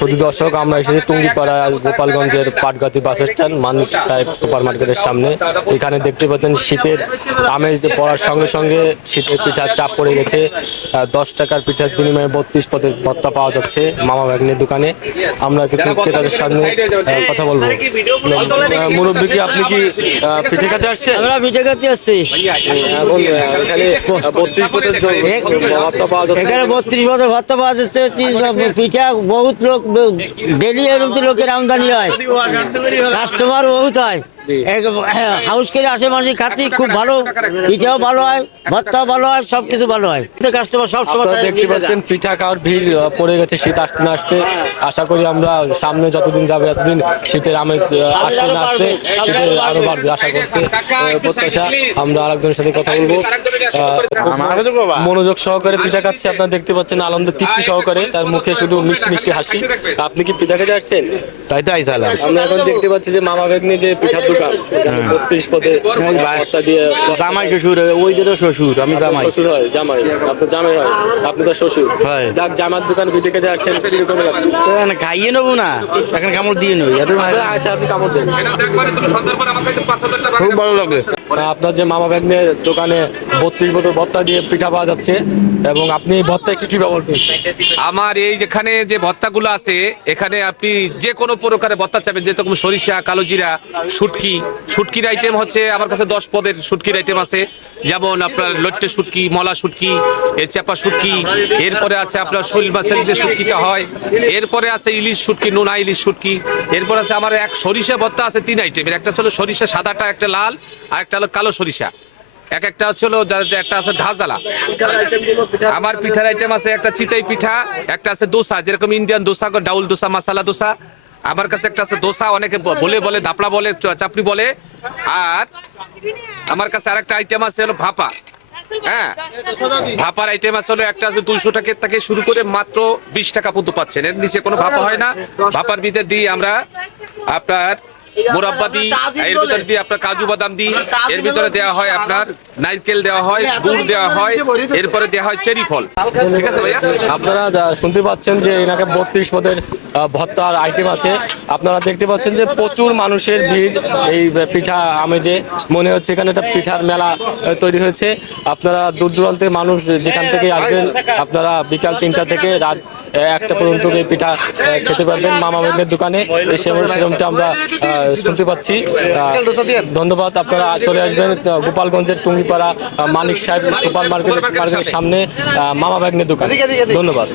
শুধু দর্শক আমরা এসেছি টুঙ্গিপাড়া গোপালগঞ্জের পাটগাতি বাস স্ট্যান্ড মানিক সাহেব সুপার মার্কেটের সামনে। এখানে দেখতে পাচ্ছেন শীতের আমেজ পড়ার সঙ্গে সঙ্গে শীতের পিঠার চাপ পড়ে গেছে। দশ টাকার পিঠার বিনিময়ে বত্রিশ পদের ভত্তা পাওয়া যাচ্ছে মামা ব্যাগনের দোকানে। আমরা কিছু ক্রেতাদের সামনে কথা বলব। মুরব্বী কি আপনি কি পিঠে খেতে আসছেন? আমরা পিঠে করতে আসছি। এখন এখানে বত্রিশ পদের ভত্তা পাওয়া যাচ্ছে। এখানে বত্রিশ বছর ভত্তা পাওয়া যাচ্ছে পিঠা বহুত লোক ডেলি এরকম লোকের আমদানি হয়। কাস্টমার বহুত হ্যাঁ, হাউস মানুষ খাতি খুব ভালো পিঠাও ভালো হয় ভত্তাও ভালো হয় সব কিছু ভালো হয়। কাস্টমার সব সময় দেখতে পাচ্ছেন পিঠা খাওয়ার ভিড় পড়ে গেছে শীত আসতে না আসতে। আশা করি আমরা সামনে যতদিন যাবে এতদিন শীতের আমেজ আসতে না আসতে শীতের আরও বাড়বে। আশা করছে। প্রত্যাশা আমরা আরেকজনের সাথে কথা বলব। আহ, মনোযোগ সহকারে পিঠা খাচ্ছে আপনারা দেখতে পাচ্ছেন আনন্দ তৃপ্তি সহকারে তার মুখে শুধু মিষ্টি মিষ্টি হাসি। আপনি কি পিঠা খেতে আসছেন? তাই তো আইসালাম। আমরা এখন দেখতে পাচ্ছি যে মামা বেগনি যে দোকান বত্রিশ পদে দিয়ে জামাই শ্বশুর ওই যে শ্বশুর আমি জামাই। শ্বশুর হয় জামাই। আপনার জামাই হয় আপনি তো শ্বশুর। হয়। যাক জামার দোকান পিঠে খেতে আসছেন কীরকম লাগছে। খাইয়ে নেব না এখন কামড় দিয়ে নেই এত আচ্ছা আপনি কামড় দেন। খুব ভালো লাগে আপনার যে মামা ব্যাগনের দোকানে বত্রিশ বোতল ভত্তা দিয়ে পিঠা পাওয়া যাচ্ছে এবং আপনি এই ভত্তায় কি কি ব্যবহার করছেন আমার এই যেখানে যে ভত্তাগুলো আছে এখানে আপনি যে কোনো প্রকারের ভত্তা চাবেন যেরকম সরিষা কালো জিরা শুটকি শুটকির আইটেম হচ্ছে আমার কাছে দশ পদের শুটকির আইটেম আছে। যেমন আপনার লট্টে শুটকি, মলা শুটকি চাপা শুটকি, এরপরে আছে আপনার শৈল মাছের যে শুটকিটা হয়, এরপরে আছে ইলিশ শুটকি, নোনা ইলিশ শুটকি, এরপর আছে আমার এক সরিষা ভত্তা আছে তিন আইটেমের একটা হলো সরিষা সাদাটা একটা লাল, আর একটা হলো কালো সরিষা। এক একটা হচ্ছে হলো একটা আছে ঢালজালা আমার পিঠার আইটেম আছে একটা চিতাই পিঠা, একটা আছে দোসা, যেরকম ইন্ডিয়ান দোসা, ডাউল দোসা মশালা দোসা। আমার কাছে একটা আছে, দোসা, অনেকে বলে বলে দাপড়া বলে চাপড়ি বলে। আর আমার কাছে আর একটা আইটেম আছে, হলো ভাপা। হ্যাঁ? ভাপার আইটেম আছে, হলো একটা আছে দুইশো টাকা থেকে শুরু করে মাত্র বিশ টাকা পর্যন্ত পাচ্ছেন। এর নিচে কোনো ভাপা হয় না। ভাপার ভিতরে দিয়ে আমরা আপনার মোরাব্বা দিই এর ভিতরে দিয়ে আপনার কাজু বাদাম দিই এর ভিতরে দেওয়া হয় আপনার নারকেল দেওয়া হয় গুড় দেওয়া হয় এরপরে দেওয়া হয় চেরি ফল। ঠিক আছে ভাইয়া? আপনারা শুনতে পাচ্ছেন যে এনাকে বত্রিশ পদের ভত্তার আইটেম আছে আপনারা দেখতে পাচ্ছেন যে প্রচুর মানুষের ভিড় এই পিঠা আমেজে। মনে হচ্ছে এখানে একটা পিঠার মেলা তৈরি হয়েছে। আপনারা দূর দূরান্তের মানুষ যেখান থেকে আসবেন আপনারা বিকাল তিনটা থেকে রাত একটা পর্যন্ত এই পিঠা খেতে পারবেন। মামা বেগের দোকানে সেরকমটা আমরা শুনতে পাচ্ছি। ধন্যবাদ। আপনারা চলে আসবেন গোপালগঞ্জের টুঙ্গিপাড়া মানিক সাহেব সুপার মার্কেটের সামনে মামা বেগনের দোকান। ধন্যবাদ।